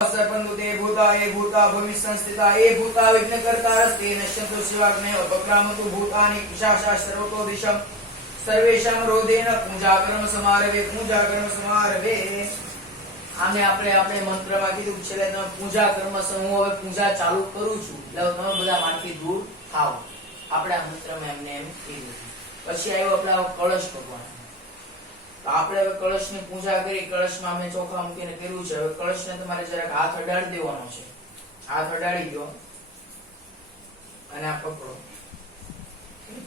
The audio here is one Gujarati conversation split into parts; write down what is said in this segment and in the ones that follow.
सर्पन्नुते भूता ये भूता भूमिसंस्थिता ये भूता विघ्नकर्तारस्ते नश्यन्तु शिवाग्नयो बक्रामतु भूतानि पिशाचा सर्वतो दिशं सर्वेषां रोधेन पूजाकर्म समारभे આમે આપણે મંત્રમાં કીધું છે એટલે તમે પૂજા કર્મ સમૂહ હવે પૂજા ચાલુ કરું છું એટલે તમે બધા મારથી દૂર થાઓ આપણે આ મંત્રમાં એમને એમ કીધું પછી આવ્યો આપણા કળશ ભગવાન તો આપણે હવે કળશની પૂજા કરી કળશમાં અમે ચોખા મૂકીને કર્યું છે હવે કળશને તમારે જરાક હાથ અડાડી દેવાનો છે હાથ અડાડી દો અને આ પકડો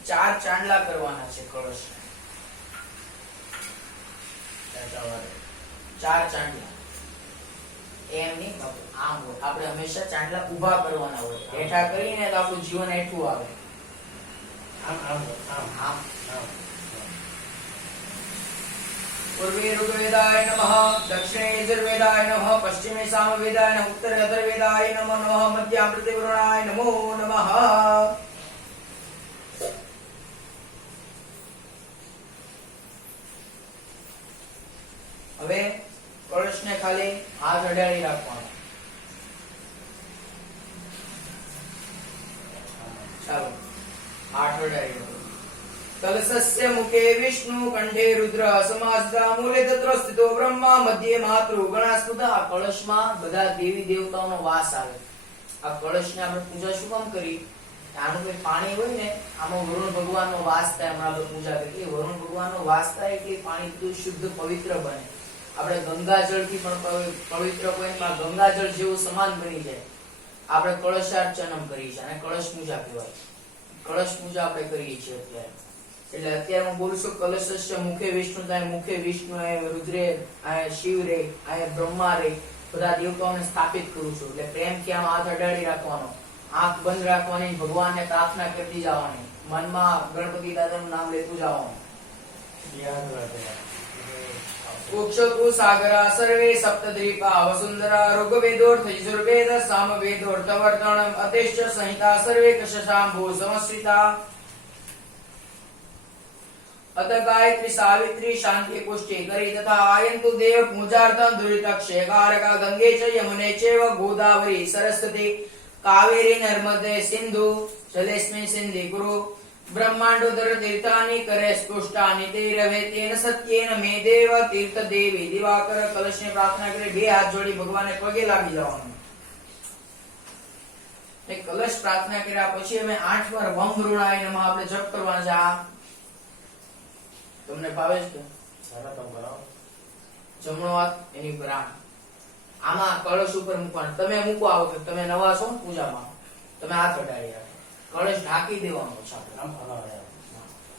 ચાર ચાંદલા કરવાના છે કળશ ચાર ચાંદલા એમ નહીં આમ હોય આપણે હંમેશા ચાંદલા ઊભા કરવાના હોય હેઠા કરીને તો આપણું જીવન હેઠું આવે આમ આમ આમ આમ पूर्वे ऋग्वेदाय नमः दक्षिणे यजुर्वेदाय नमः पश्चिमे सामवेदाय नमः उत्तरे अथर्ववेदाय नमो नमः मध्यामृते वरुणाय नमो नमः હવે કળશને ખાલી હાથ અડાડી રાખવાનો ચાલો હાથ અડાડી રાખો कलशस्य मुखे विष्णु कंठे रुद्र समाजदा मूले तत्र स्थितो ब्रह्मा मध्ये मातृ गणास्पद आ कलशમાં બધા દેવી દેવતાઓનો વાસ આવે આ કળશને આપણે પૂજા શું કામ કરી આનું કોઈ પાણી હોય ને આમાં વરુણ ભગવાનનો વાસ થાય હમણાં આપણે પૂજા કરી વરુણ ભગવાનનો વાસ થાય એટલે પાણી તો શુદ્ધ પવિત્ર બને આપણે ગંગાજળથી પણ પવિત્ર હોય એમાં ગંગાજળ જેવું સમાન બની જાય આપણે કળશાર્ચનમ કરીએ છીએ અને કળશ પૂજા કહેવાય કળશ પૂજા આપણે કરીએ છીએ અત્યારે એટલે અત્યારે હું બોલું છું કલશસ્ય મુખે વિષ્ણુ થાય મુખે વિષ્ણુ હે રુદ્રે આ શિવ રે આ બ્રહ્મા રે બધા દેવતાઓને સ્થાપિત કરું છું એટલે પ્રેમથી આમ હાથ અડાડી રાખવાનો આંખ બંધ રાખવાની ભગવાનને પ્રાર્થના કરતી જવાની મનમાં ગણપતિ દાદાનું નામ લેતું જવાનું યાદ રાખજો ઉક્ષતુ સાગરા સર્વે સપ્તદ્વીપા વસુંધરા ઋગ્વેદોર્થ યજુર્વેદ સામવેદોર્થ વર્તણમ અતિશ્ચ સંહિતા સર્વે કશશાંભુ સમસ્વિતા अत गायत्री सावित्री शांति पुष्टि करी तथा आयन्तु देव पूजार्थं दुरितक्षे कारका गंगे च यमुने चैव गोदावरी सरस्वती कावेरी नर्मदे सिंधु जलेस्मिन् सिन्धि कुरु ब्रह्मांडोदर तीर्थानि करे स्पुष्टानि ते रवे तेन सत्येन मे देव तीर्थ देवी दिवाकर कलशने प्रार्थना करे બે હાથ જોડી ભગવાનને પગે લાગી જવાનું એ કલશ પ્રાર્થના કર્યા પછી અમે 8 વાર વમ વૃણાય નમઃ આપણે જપ કરવાનો છે આ તમને ભાવે છે સારા તમ કરાવો જમણો હાથ એની પર આમાં કળશ ઉપર મૂકવાનો તમે મૂકો આવો કે તમે નવા છો પૂજામાં તમે હાથ અડાડી રાખો કળશ ઢાંકી દેવાનો છે આપણે આમ હલાવવાનો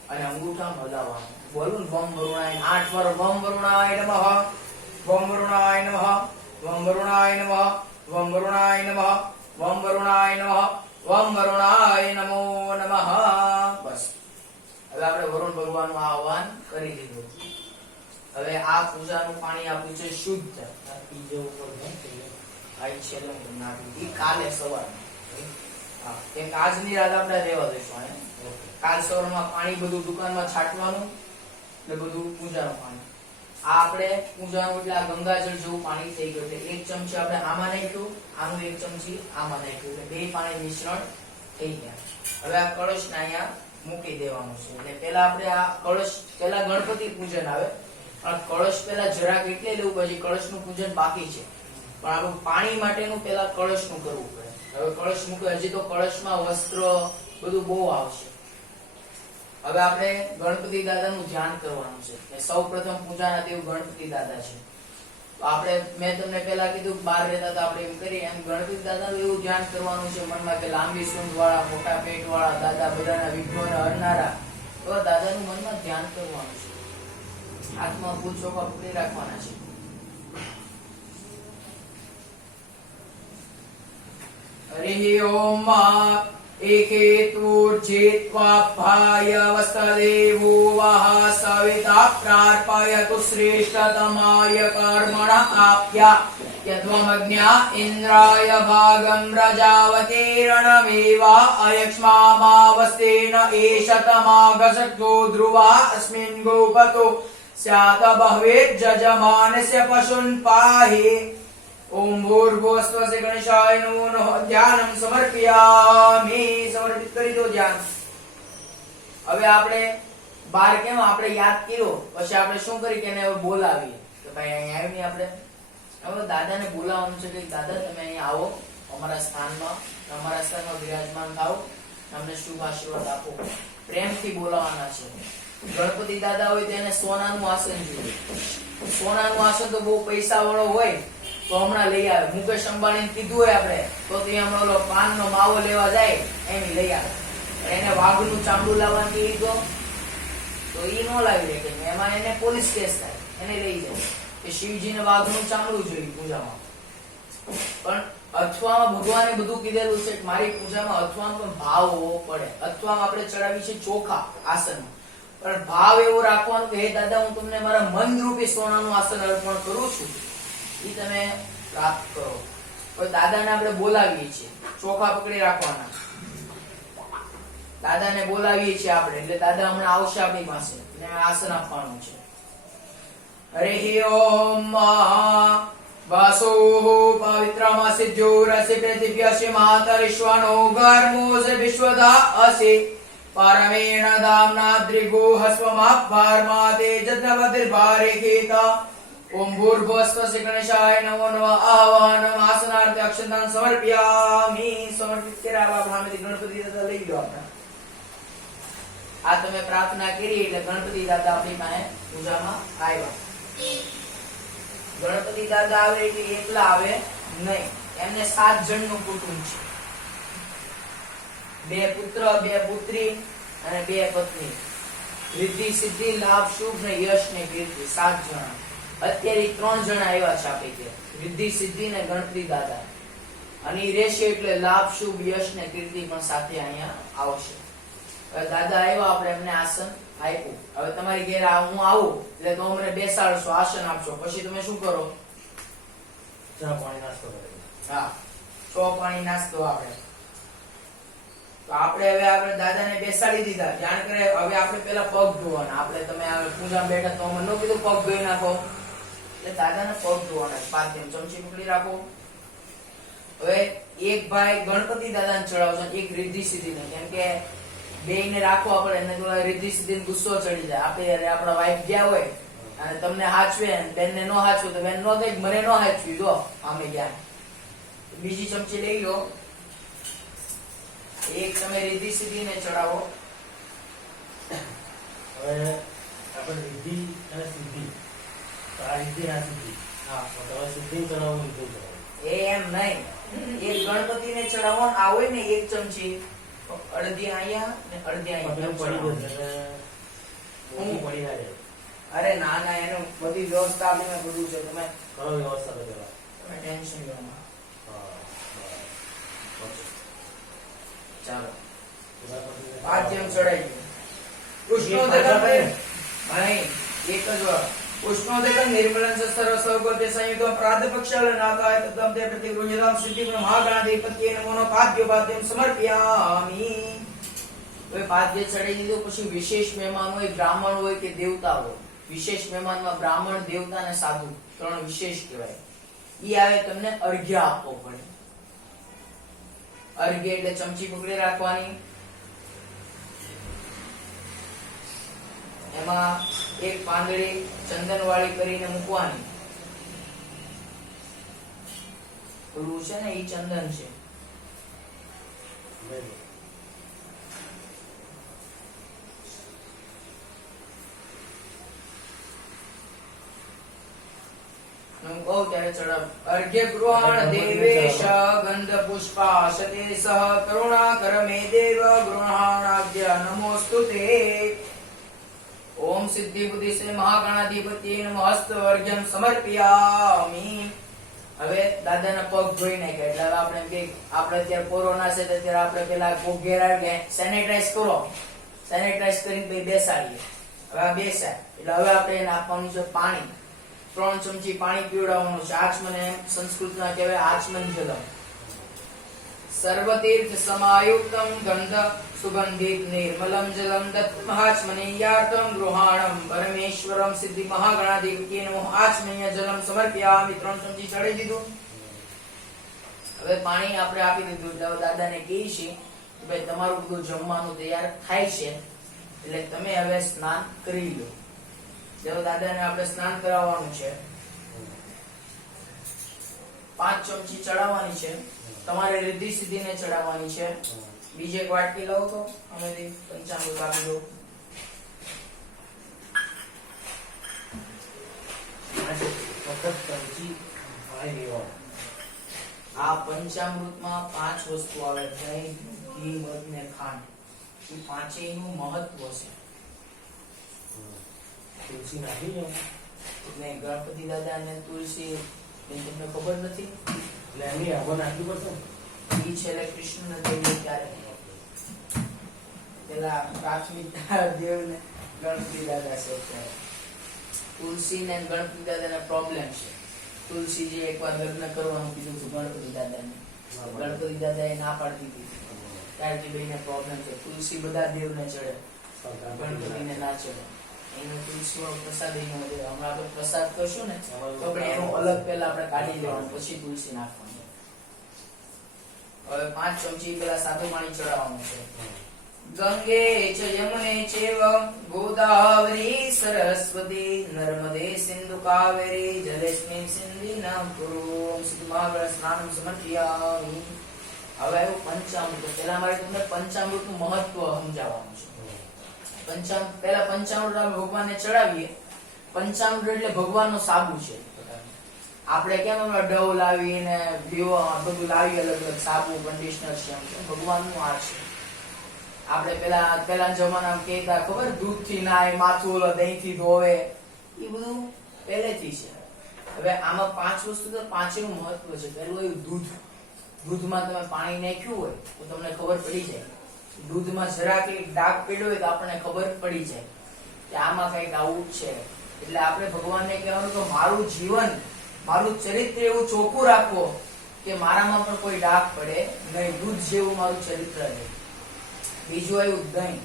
અને અંગૂઠામાં હલાવવાનો બોલું વમ વરુણાય 8 વાર વમ વરુણાય નમઃ વમ વરુણાય નમઃ વમ વરુણાય નમઃ વમ વરુણાય નમઃ વમ વરુણાય નમઃ વમ વરુણાય નમો નમઃ બસ હવે આપણે વરુણ ભગવાનનું આહવાન કરી દીધું હવે આ પૂજાનું પાણી આપ્યું છે શુદ્ધ પીજે ઉપર આઈ છેલ્લે નાખી કાલે સવારમાં હા એક આજની રાત આપણે રહેવા દઈશું કાલ સવારમાં પાણી બધું દુકાનમાં છાંટવાનું એટલે બધું પૂજાનું પાણી આ આપણે પૂજાનું એટલે આ ગંગાજળ જેવું પાણી થઈ ગયું એટલે એક ચમચી આપણે આમાં નાખ્યું આનું એક ચમચી આમાં નાખ્યું એટલે બે પાણી મિશ્રણ થઈ ગયા હવે આ કળશને અહીંયા મૂકી દેવાનું છે એટલે પહેલા આપણે આ કળશ પહેલા ગણપતિ પૂજન આવે પણ કળશ પહેલા જરાક એટલે લેવું પછી કળશનું પૂજન બાકી છે પણ આપણું પાણી માટેનું પહેલા કળશનું કરવું પડે હવે કળશ મૂકે હજી તો કળશમાં વસ્ત્ર બધું બહુ આવશે હવે આપણે ગણપતિ દાદાનું ધ્યાન કરવાનું છે સૌપ્રથમ પૂજાના દેવ ગણપતિ દાદા છે તો આપણે મેં તમને પહેલા કીધું બહાર રહેતા હતા આપણે એમ કરીએ એમ ગણપતિ દાદાનું એવું ધ્યાન કરવાનું છે મનમાં કે લાંબી સૂંઢ વાળા મોટા પેટ વાળા દાદા બધાના વિઘ્નોને હરનારા તો દાદાનું મનમાં ધ્યાન કરવાનું છે હાથમાં ફૂલ ચોખા પકડી રાખવાના છે હરિ ઓમ एकेतुर्जित्वाभ्याय वस्तदेवो वः सविता प्रार्पयतु श्रेष्ठतमाय कर्मणः आप्या यद्वमज्ञा इन्द्राय भागं प्रजावतीर्णमेव अयक्ष्मामावस्तेन एषतमागसक्तो ध्रुवा अस्मिन् गोपतो स्यात् बह्वेर्जजमानस्य पशून् पाहि ઓમ ભૂર્ભુવસ્વસ્ય ગણેશાય નમો નમઃ ધ્યાનમ સમર્પયામિ. સમર્પિત કરી દો ધ્યાન. હવે આપણે બાર કેમ આપણે યાદ કર્યો પછી આપણે શું કરી કે એને હવે બોલાવીએ કે ભાઈ અહીં આવીને આપણે હવે દાદાને બોલાવવાનું છે કે દાદા તમે અહીં આવો અમારા સ્થાનમાં વિરાજમાન થાઓ, અમને શુભ આશીર્વાદ આપો. પ્રેમથી બોલાવવાના છે. ગણપતિ દાદા હોય તો એને સોનાનું આસન જોઈએ. સોનાનું આસન તો બહુ પૈસા વાળો હોય તો હમણાં લઈ આવે. મુકેશ અંબાણી કીધું હોય આપણે તો હમણાં ઓલો પાનનો માવો લેવા જાય એમ લઈ આવે. એને વાઘનું ચામડું લાવવાનું કીધું તો ઈ નો લાવી દે, એમાં એને પોલીસ કેસ થાય, એને લઈ જાય કે શિવજીને વાઘનું ચામડું જોઈએ પૂજામાં. પણ અથવામાં ભગવાને બધું કીધેલું છે કે મારી પૂજામાં અથવામાં પણ ભાવ હોવો પડે. અથવામાં આપણે ચડાવી છે ચોખા આસન, પણ ભાવ એવો રાખવાનો કે હે દાદા હું તમને મારા મન રૂપી સોનાનું આસન અર્પણ કરું છું, ઈ તમે પ્રાપ્ત કરો. પછી દાદાને આપણે બોલાવીએ છીએ, ચોખા પકડી રાખવાના. દાદાને બોલાવીએ છીએ આપણે એટલે દાદા હમણાં આવશે આપણી પાસે અને આસન આપવાનું છે. હરિ ઓમ વાસોઃ પવિત્રમસિદ્ધોરસિ પૃથિવ્યસ્ય માતરિશ્વનો ગર્મોऽસि વિશ્વદા અસि પરમેણ દામ્ના દ્રિગો હસ્વમાભાર્માતે જદ્નવદિર્ભારેખેતા. ઓમ ભૂર્ભુવસ્વસ્ય ગણેશાય નમો નમઃ આવાહનમ આસનાર્થે અક્ષતાન સમર્પયામિ. સમર્પિત કર્યા ભામેથી ગણપતિ દાદા લઈ લો. આપણે આ તમે પ્રાર્થના કરી એટલે ગણપતિ દાદા આપણી પાસે પૂજામાં આવ્યા. ગણપતિ દાદા આવે એટલે એકલા આવે નહીં, એમને 7 જણનું કુટુંબ છે. 2 પુત્ર, 2 પુત્રી અને 2 પત્ની. રિદ્ધિ સિદ્ધિ લાભ શુભ ને યશ ને કીર્તિ 7 જણા. અત્યારે 3 જણા આવ્યા છે આપણી કે રિદ્ધિ સિદ્ધિ ને ગણપતિ દાદા. અને ઈ રહેશે એટલે લાભ શુભ યશ ને કીર્તિ પણ સાથે અહીંયા આવશે. દાદા આવ્યા, આપણે એમને આસન આપ્યું. હવે તમારી ઘેર હું આવું એટલે તો અમને બેસાડશો, આસન આપશો, પછી તમે શું કરો? ચા પાણી નાસ્તો કરો. હા, ચા પાણી નાસ્તો આપણે. તો આપણે હવે આપણે દાદાને બેસાડી દીધા. ધ્યાન કરે. હવે આપણે પેલા પગ ધોવાના. આપણે તમે પૂજા બેઠા તો અમને ન કીધું પગ ધોઈ નાખો, એટલે દાદાને પગ ધોવાના. પાત્યમ ચમચી પકડી રાખો. હવે એક ભાઈ ગણપતિ દાદાને ચડાવશે, એક રિદ્ધિ સિદ્ધિને. કેમ કે બેયને રાખવા પડે, એને તો રિદ્ધિ સિદ્ધિને ગુસ્સો ચડી જાય. આપણે આપણા વાઈફ ગયા હોય અને તમને હાચવે, બેનને નો હાચવે તો બેન નો થાય મને નો હાચવી, જો આમે ગયા. બીજી ચમચી લઈ લો. એક તમે રિદ્ધિ સિદ્ધિને ચડાવો. હવે આપણે રિદ્ધિ અને સિદ્ધિ, તો આ રિદ્ધિ અને સિદ્ધિ. હા, તો હવે સિદ્ધિ ચડાવવું, રિદ્ધિ ચડાવવું. એમ નહીં, એક ગણપતિને ચડાવો. આ હોય ને એક ચમચી, અડધી અહીંયા ને અડધી અહીંયા પડી જશે હું પડી ના જાય. અરે ના ના, એનું બધી વ્યવસ્થા આપીને બધું છે. તમે કરો વ્યવસ્થા તો પેલા. તમે ટેન્શન લો ના. ચાલો પાદ્યમ ચડાઈ ગયું. ઉષ્ણોદકમ નહીં, એક જ વાર. ઉષ્ણોદકમ નિર્મલં સર્વ સૌગતે સંયુક્તમ પ્રાદપક્ષલ નાકાય તદમ તે પ્રતિગૃહ્યતામ સિદ્ધિગુણ મહાગણાધિપત્યે નમો પાદ્ય પાદ્યમ સમર્પયામિ. હવે પાદ્ય ચડાઈ દીધું. પછી વિશેષ મહેમાન હોય, બ્રાહ્મણ હોય કે દેવતા હોય. વિશેષ મહેમાનમાં બ્રાહ્મણ, દેવતા અને સાધુ 3 વિશેષ કહેવાય. ઈ આવે, તમને અર્ઘ્ય આપવો પડે. અર્ઘ્ય એટલે ચમચી પકડી રાખવાની. એમાં એક પાંદડી ચંદનવાળી કરીને મૂકવાની. ઓલું છે ને ઈ ચંદન છે. હું કહું ત્યારે ચડાવ. અર્ઘ્ય ગૃહાણ દેવેશ ગંધ પુષ્પાશતે સહ કરુણાકર મે દેવ ગૃહાણાજ્ય નમોસ્તુતે. ઓમ સિદ્ધિ બુદ્ધિ સે મહાગણાધિપત્યે નમઃ હસ્ત અર્ઘ્યમ સમર્પયામિ. હવે દાદાના પગ ધોઈ નાખ્યા એટલે હવે આપણે કે આપણે અત્યારે કોરોના છે તો અત્યારે આપણે પેલા કોક ઘેર આવીને સેનેટાઈઝ કરો. સેનેટાઈઝ કરીને પછી બેસાડીએ. હવે આ બેસાય એટલે હવે આપણે એને આપવાનું છે પાણી. 3 ચમચી પાણી પીવડાવવાનું છે. આચમન સંસ્કૃતમાં કહેવાય આચમન જલમ. સર્વતીર્થ સમાયુક્તમ ગંધ સુગંધિત નિર્મલમ જલમ દત્તમહાચમનીયાર્થમ ગૃહાણમ પરમેશ્વરમ સિદ્ધિ મહાગણાધિપત્યે નમઃ આચમનીય જલમ સમર્પયામિ. 3 ચમચી ચડાઈ દીધું. હવે પાણી આપણે આપી દીધું એટલે હવે દાદાને કહીએ છીએ કે ભાઈ તમારું બધું જમવાનું તૈયાર થાય છે એટલે તમે હવે સ્નાન કરી લો. હવે દાદાને આપણે સ્નાન કરાવવાનું છે. 5 ચમચી ચડાવવાની છે. તમારે રિદ્ધિ સિદ્ધિને ચડાવવાની છે. બીજી એક વાટકી લાવો તો અમેથી પંચામૃત આપી દો. આ પંચામૃતમાં 5 વસ્તુ આવે: દહીં, ઘી, મધ ને ખાંડ. એ પાંચેયનું મહત્વ છે. તુલસી નાખી દો. એટલે ગણપતિ દાદા અને તુલસી તમને ખબર નથી? એટલે એની આવો નાખવી પડશે. ઈ છેલ્લે કૃષ્ણ દેવ ત્યારે પેલા પ્રાથમિક દેવને ગણપતિ દાદા છે. તુલસી ને ગણપતિ દાદાને પ્રોબ્લેમ છે. તુલસીજી એકવાર લગ્ન કરવાનું કીધું હતું ગણપતિ દાદાને. ગણપતિ દાદાએ ના પાડી દીધી. ત્યારથી બેને પ્રોબ્લેમ છે. તુલસી બધા દેવને ચડે, ગણપતિને ના ચડે. એનો તુલસીનો પ્રસાદ એનો હમણાં આપણે પ્રસાદ કરશું ને તો આપણે એનો અલગ પહેલા આપણે કાઢી લેવાનું, પછી તુલસી નાખવાનું. હવે 5 ચમચી પેલા સાદું પાણી ચડાવવાનું છે. ગંગે ચ યમુને ચૈવ ગોદાવરી સરસ્વતી નર્મદે સિંધુ કાવેરી જલેસ્મિન સિંધિનાં કુરુ સિદ્ધમાગળ સ્નાનમ સમર્પયામિ. હવે આવ્યું પંચામૃત. પહેલા મારે તમને પંચામૃતનું મહત્વ સમજાવવાનું છે. પહેલા પંચામૃત આપણે ભગવાનને ચડાવીએ. પંચામૃત એટલે ભગવાનનો સાબુ છે. આપણે કેમ હમણાં ડવ લાવીને બધું લાવી અલગ અલગ સાબુ, કન્ડિશનર, શેમ્પુ, ભગવાનનું આ છે. આપણે પેલા જમાનામાં કહેતા ખબર, દૂધથી નાય, માથું ઓલો દહીંથી ધોવે, એ બધું પહેલેથી છે. હવે આમાં 5 વસ્તુ તો પાંચેયનું મહત્વ છે. પહેલું એવું દૂધ. દૂધમાં તમે પાણી નાખ્યું હોય તો તમને ખબર પડી જાય. દૂધમાં જરાક એક ડાઘ પડ્યો હોય તો આપણને ખબર પડી જાય કે આમાં કઈક આવું છે. એટલે આપણે ભગવાનને કહેવાનું કે મારું જીવન, મારું ચરિત્ર એવું ચોખ્ખું રાખો કે મારામાં પણ કોઈ ડાઘ પડે નહીં. દૂધ જેવું મારું ચરિત્ર રહે. બીજું આવ્યું દહીં.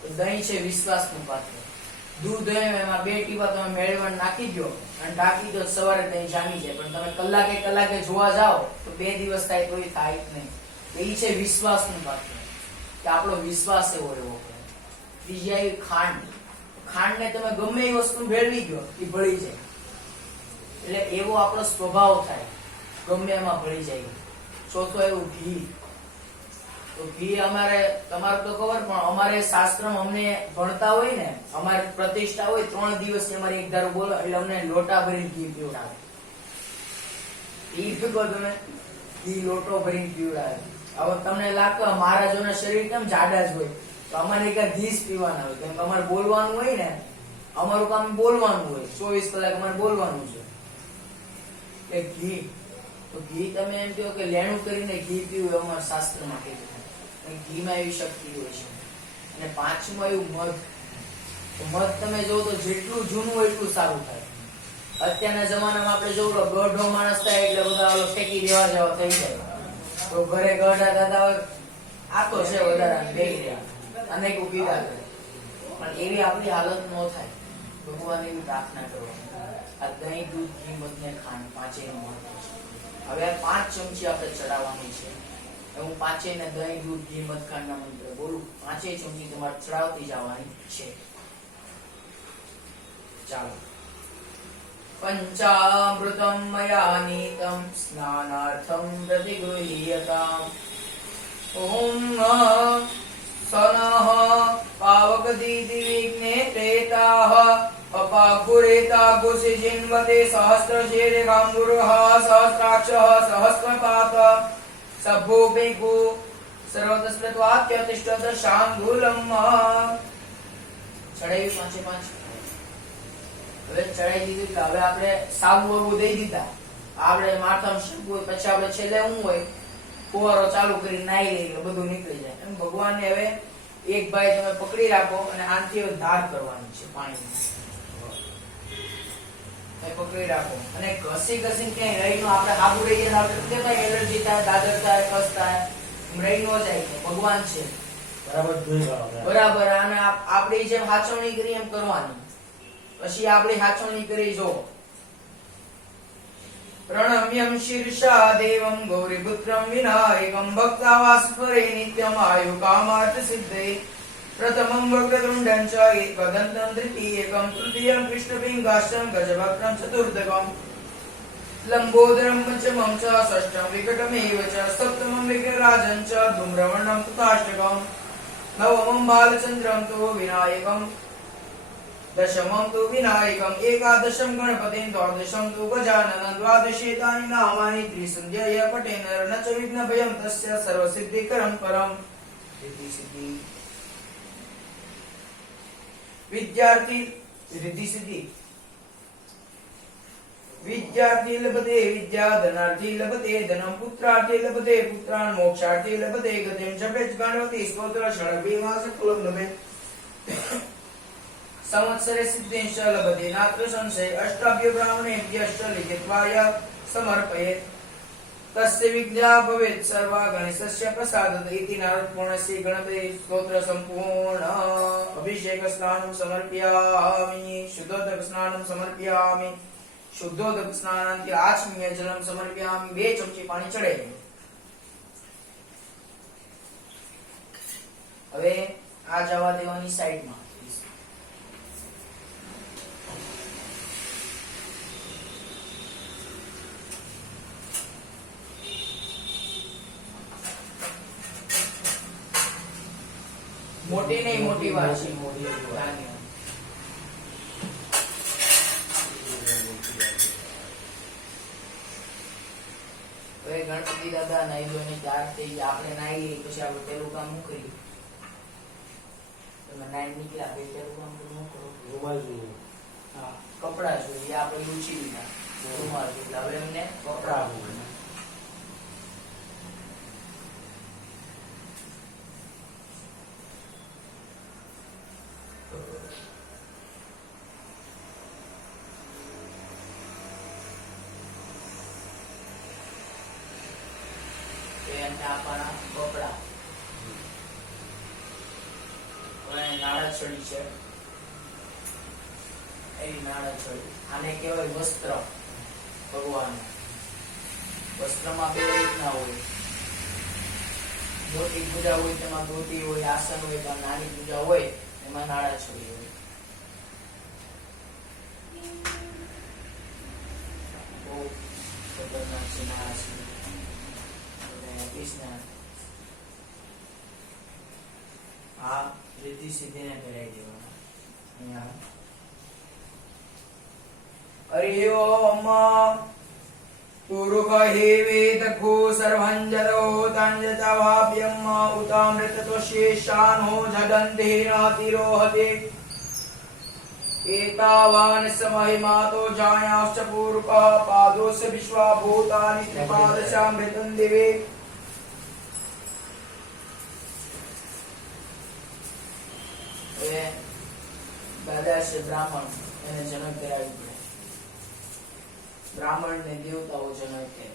તો દહીં છે વિશ્વાસનું પાત્ર. દૂધ એમાં 2 ટીપા તમે મેળવણ નાખી દો અને ઢાંકી દો, સવારે દહીં જામી જાય. પણ તમે કલાકે જોવા જાઓ તો 2 દિવસ થાય તો થાય જ નહીં. તો એ છે વિશ્વાસનું પાત્ર, કે આપણો વિશ્વાસ એવો રહેવો પડે. બીજી આવી ખાંડ. ખાંડને તમે ગમે એ વસ્તુ ભેળવી ગયો એ ભળી જાય. એટલે એવો આપણો સ્વભાવ થાય, ગમે એમાં ભળી જાય. ચોથું આવ્યું ઘી. તો ઘી અમારે, તમારે તો ખબર, પણ અમારે શાસ્ત્રમાં અમને ભણતા હોય ને, અમારે પ્રતિષ્ઠા હોય 3 દિવસ અમારે એક ધારું બોલો એટલે અમને લોટા ભરીને ઘી પીવડાવે. ઘી ભેગો તમે ઘી લોટો ભરીને પીવડાવે. હવે તમને લાગે મહારાજોના શરીર કેમ જાડા જ હોય, તો અમારે એક ઘી જ પીવાના હોય. કેમ કે અમારે બોલવાનું હોય ને, અમારું કામ બોલવાનું હોય. 24 કલાક અમારે બોલવાનું છે. એ ઘી, તો ઘી તમે એમ કહો કે લેણું કરીને ઘી પીવું, અમારા શાસ્ત્રમાં કીધું. ઘીમાં એવી શક્તિ હોય છે. અને 5મું એવું મધ. તો મધ તમે જો તો જેટલું જૂનું હોય એટલું સારું થાય. અત્યારના જમાનામાં આપણે જોવો ગઢો માણસ થાય એટલે બધા ફેંકી દેવા જેવા થઈ જાય. તો ઘરે ગઢા દાદા આ તો છે વધારે બેહી રહ્યા અનેક પીડા કરે. પણ એવી આપણી હાલત ન થાય. ભગવાન એવી પ્રાર્થના કરવાની. આ દહીં, દૂધ, ઘી, મધ ને ખાંડ પાંચેયનું મહત્વ છે. હવે 5 ચમચી આપણે ચડાવવાની છે. હું 5 ને દહીં, દૂધ, ઘી, મધ, ખાંડના મંત્ર બોલું. 5 ચમચી તમારે ચડાવતી જવાની છે. ચાલો. પંચામૃતમ મયા નીતમ સ્નાનાર્થમ પ્રતિગૃહ્યતામ. ઓમ સનઃ પાવકદીતિ વિઘ્ને પ્રેતાઃ અપાકુરેતા ગુસિજિન્વતે સહસ્રજેરે ગાંગુરઃ સહસ્રાક્ષઃ સહસ્રપાક સભ્ભોપેકુ સર્વતસ્પ્રત્વાત્યતિષ્ઠત શાંગુલમ. ચડાવી 5 હવે ચડાઈ દીધું એટલે હવે આપણે સાબુ દઈ દીધા. આપણે માથામાં શેમ્પુ, પછી આપણે છેલ્લે શું હોય, ફુવારો ચાલુ કરી નાઈ લઈએ એટલે બધું નીકળી જાય. એમ ભગવાનને હવે એક ભાઈ તમે પકડી રાખો અને આનથી હવે ધાર કરવાની છે પાણીની. પકડી રાખો અને ઘસી ક્યાંય રહી નો, આપણે આબુ રહીએ આપણે કેતા એલર્જી થાય, દાદર થાય, કસ થાય, રહી નો જાય. ભગવાન છે બરાબર. અને આપણી જેમ હાચવણી કરી એમ કરવાની. પછી આપણી હાચવણી કરી જો प्रणम्यं शीर्षा देवं गौरीपुत्रं विनायकं भक्तावास्मरे नित्यम् आयुकामार्थसिद्धये प्रथमं वक्रतुण्डं च एकदन्तं द्वितीयकं तृतीयं कृष्णपिङ्गाष्टं गजवक्त्रं चतुर्थकं लंबोदरं पंचमं च षष्ठं विकटमेव च सप्तमं विघ्नराजं च धूम्रवर्णं तथाष्टकं नवमं बालचन्द्रं तु विनायकं दशमं तु विनायकम् एकादशं गणपतिं द्वादशं तु गजाननं द्वादशेतानि नामानि त्रिसन्ध्याय पठेन न च विघ्नभयं तस्य सर्वसिद्धिकरं परम् रिद्धि सिद्धि विद्यार्थी रिद्धि सिद्धि विद्यार्थी लभते विद्या धनार्थी लभते धनं पुत्रार्थी लभते पुत्रान् मोक्षार्थी लभते गतिं जपेत् गणपति स्तोत्र षड्विमास कुलं लभेत् संवत्सरे सिद्धिंश्च लभते नात्र संशय अष्टाभ्य ब्राह्मणेभ्यश्च लिखित्वाय समर्पयेत् तस्य विद्या भवेत् सर्वा गणेशस्य प्रसादत इति नारदपूर्णस्य गणपति स्तोत्र संपूर्ण अभिषेक स्नानं समर्पयामि शुद्धोदक स्नानं समर्पयामि शुद्धोदक स्नानांति आचम्य जलम समर्पयामि 2 चमची પાણી ચડે હવે આ જવા દેવાની સાઈડમાં મોટી નહીં મોટી વાત છે મોટી નાની હવે ગણપતિ દાદા નાઈ ધોઈને તૈયાર થઈ ગયા આપણે નાઈ પછી આપણે પેલું કામ શું કર્યું તમે નાઈ નીકળ્યા પછી પેલું કામ તો ન કરો રૂમાલ જોઈએ હા કપડા જોઈએ આપણે લૂછી દીધા રૂમાલ એટલે હવે એમને કપડા આપવું આપવાના કપડા નાળા છડી છે એવી નાળા છડી આને કહેવાય વસ્ત્ર ભગવાન વસ્ત્રમાં બે રીતના હોય મોટી પૂજા હોય તેમાં ધોતી હોય આસન હોય તેમાં નાની પૂજા હોય એમાં નાળા છડી હોય બહુ ખતરનાક છે નાળા છડી આ રીતિ સિદ્ધિને પહેરાઈ દેવાના હરિ ઓમ પુરુષે વેદખો સર્વંજલો તંજતવાભ્યમ ઉતામૃતતો શેષાનો જગંધેનાતિરોહતે एतावान् समहिमातो जायाश्च पूर्वकः पादोस्य विश्वा भूतानि त्रिपादशामृतं दिवे दादा से ब्राह्मण એને જન્મ કરાવી પડે બ્રાહ્મણ ને દેવતાઓ જન્મ કરે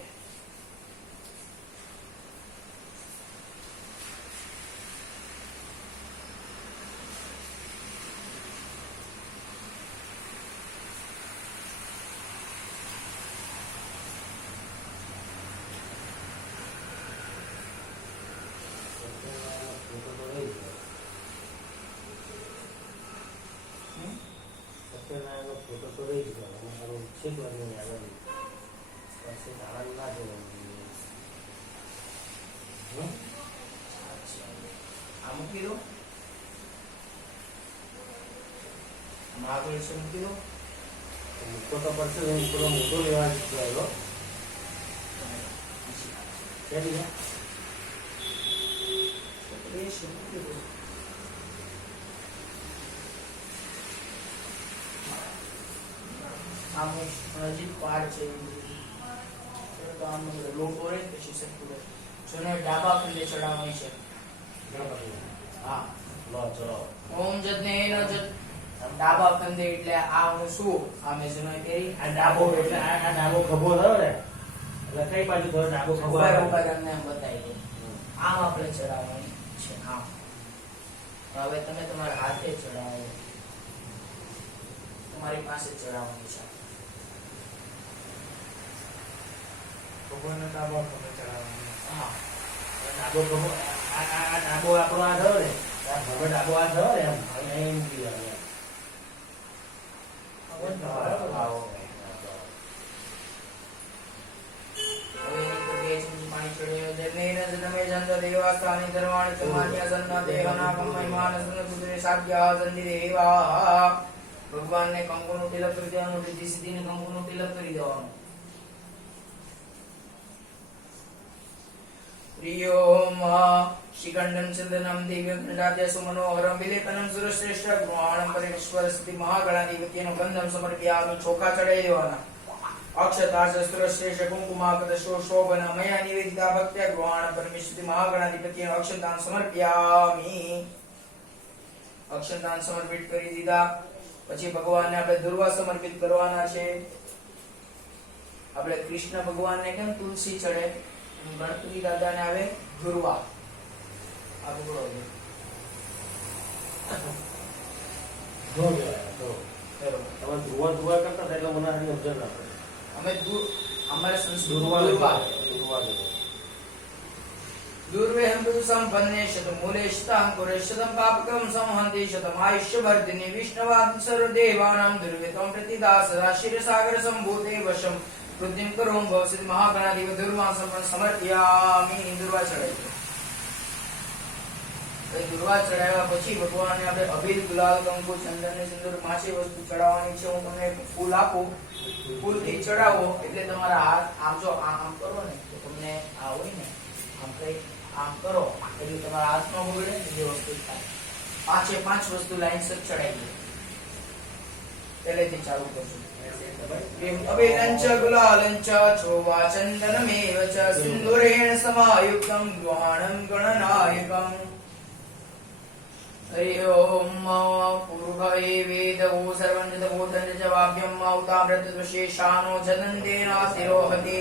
ફોટો તો રહી ગયો મારું છે નહીં આગળ પછી આનંદ ના જોવાનું આ મૂકી દો આગળ છે મૂકી દો મૂકો તો પડશે થોડો મોટો લેવા ગયો નજીક પાડ છે તો આમ લોટો રહે પછી સરખું જોને ડાબા ખંડે ચડાવવાની છે હા લો ચલો ઓમ જતનેન જત ડાબા ખંડે એટલે આ હું શું આ મેં જનો કરી આ ડાબો એટલે આ ડાબો ખભો થયો ને એટલે કઈ બાજુ થયો ડાબો ખભો ઉપર તમને એમ બતાવી દે આમ આપણે ચડાવવાની છે આમ હવે તમે તમારા હાથે ચડાવો તમારી પાસે ચડાવવાની છે ભગવાનનો ડાબો ખભે ચડાવવાનો. હા ડાબો ખભો આ ડાબો આપણો આ થયો ને આ ખભે ડાબો આ થયો ને એમ અને અહીં મૂકી દેવાનો એમ. આવો. હવે એની પર બે ચમચી પાણી ચડાવ્યું. જનેન જનમે જંત દેવાસ્થાની ધર્માણિ ચમાન્ય સન્ના દેહના કમ્મયમાન સન્ન પુત્રે સાધ્યા સંધિ દેવા. ભગવાનને કંકુનું તિલક કરી દેવાનું. રિદ્ધિ સિદ્ધિને કંકુનું તિલક કરી દેવાનું. પ્રિયોમ શિખંડમ ચંદનમ દિવ્યમ રાધ્ય સુમનોહરમ વિલેપનમ સુરશ્રેષ્ઠ ગૃહાણમ પરેશ્વર સ્થિતિ મહાગણાધિપતિનો ગંધમ સમર્પ્યામિ. ચોખા ચડાવી દેવાના. અક્ષતા શસ્ત્રશ્રેષ્ઠ કુંકુમાકૃત શોભન મયા નિવેદિતા ભક્ત્યા ગૃહાણ પરમેશ્વરી મહાગણાધિપતિનો અક્ષતાન સમર્પ્યામિ. અક્ષતાન સમર્પિત કરી દીધા. પછી ભગવાનને આપણે દુર્વા સમર્પિત કરવાના છે. આપણે કૃષ્ણ ભગવાનને કેમ તુલસી ચડે, ગણપતિ દાદાને આવે દુર્વા. આ પકડો છે. જો કહેવાય, જો. બરોબર. તમે ધુવા કરતા હતા એટલે મને આની સમજણ ના પડે. અમે અમારે સંસ્કૃત દુર્વા દુર્વા દુર્વા કહેવાય. दुर्वेहं तु संपन्ने शतमूले शतांकुरे शतं पापकं संहन्ति शतमायुष्यवर्धिनि विष्णवात् सर्वदेवानां दुर्वितं प्रतिदासदा क्षीरसागर सम्भूते वशं वृद्धिं करोमि भवसिद्ध महागणाधिप दुर्वा समर्पयामि. દુર્વા ચડાવી. દુર્વા ચડાવ્યા પછી ભગવાનને આપણે અબીલ ગુલાલ કંકુ ચંદન ને સિંદૂર પાંચે વસ્તુ ચડાવવાની છે. હું તમને ફૂલ આપું, ફૂલથી ચડાવો એટલે તમારા હાથ આમ જો આમ કરો ને તો તમને આ હોય ને આમ કઈ આમ કરો એટલે તમારા હાથમાં બગડે ને જે વસ્તુ થાય. પાંચે પાંચ વસ્તુ લાઈનસર ચડાવી દે. પહેલેથી ચાલુ કરશું. અબિલંચ ગુલાલંચ ચોવા ચંદનમેવ ચ સિંદુરેણ સમાયુક્તં ગૃહાણં ગણનાયકં. હરિ ઓમ પૂર્વએ વેદવો સર્વં જતભૂતં ચ વાભ્યં માઉતામૃતદ્વશેષાનો જનંદેનાતિરોહતે.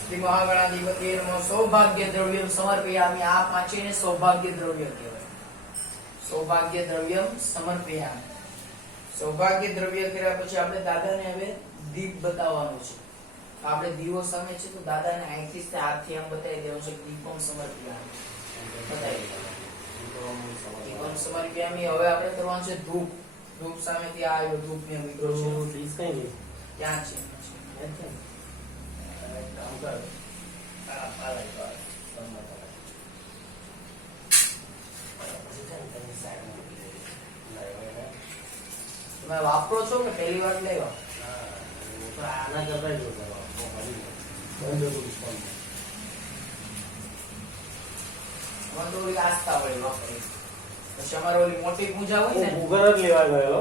શ્રી મહાગણાધિપતિ નમઃ. સૌભાગ્ય દ્રવ્યમ સમર્પયામિ. આ પાંચેયને સૌભાગ્ય દ્રવ્ય કહેવાય. સૌભાગ્ય દ્રવ્યમ સમર્પયામિ. સૌભાગ્ય દ્રવ્ય કર્યા પછી આપણે દાદાને હવે દીપ બતાવવાનું છે. આપણે દીવો સામે છે તો દાદાને અહીંથી હાથથી આમ બતાવી દેવાનું છે. દીપમ સમર્પયામિ બતાવી દેવાનું. દીપમ સમર્પયામિ. હવે આપણે કરવાનું છે ધૂપ. ધૂપ સામેથી આ આવ્યો ધૂપ ને વિગ્રહ છે પ્લીઝ કઈ નહીં. ત્યાં છે. કામ કર. આ લાઈટ વાળા. તમે વાપરો છો કે પહેલી વાર લેવા? આના કરતા જ બંધ રિસ્પોન્સ. મને તો ઓલી આસ્થા હોય વાપરી. પછી અમારે ઓલી મોટી પૂજા હોય ને ભૂગર જ લેવા ગયેલો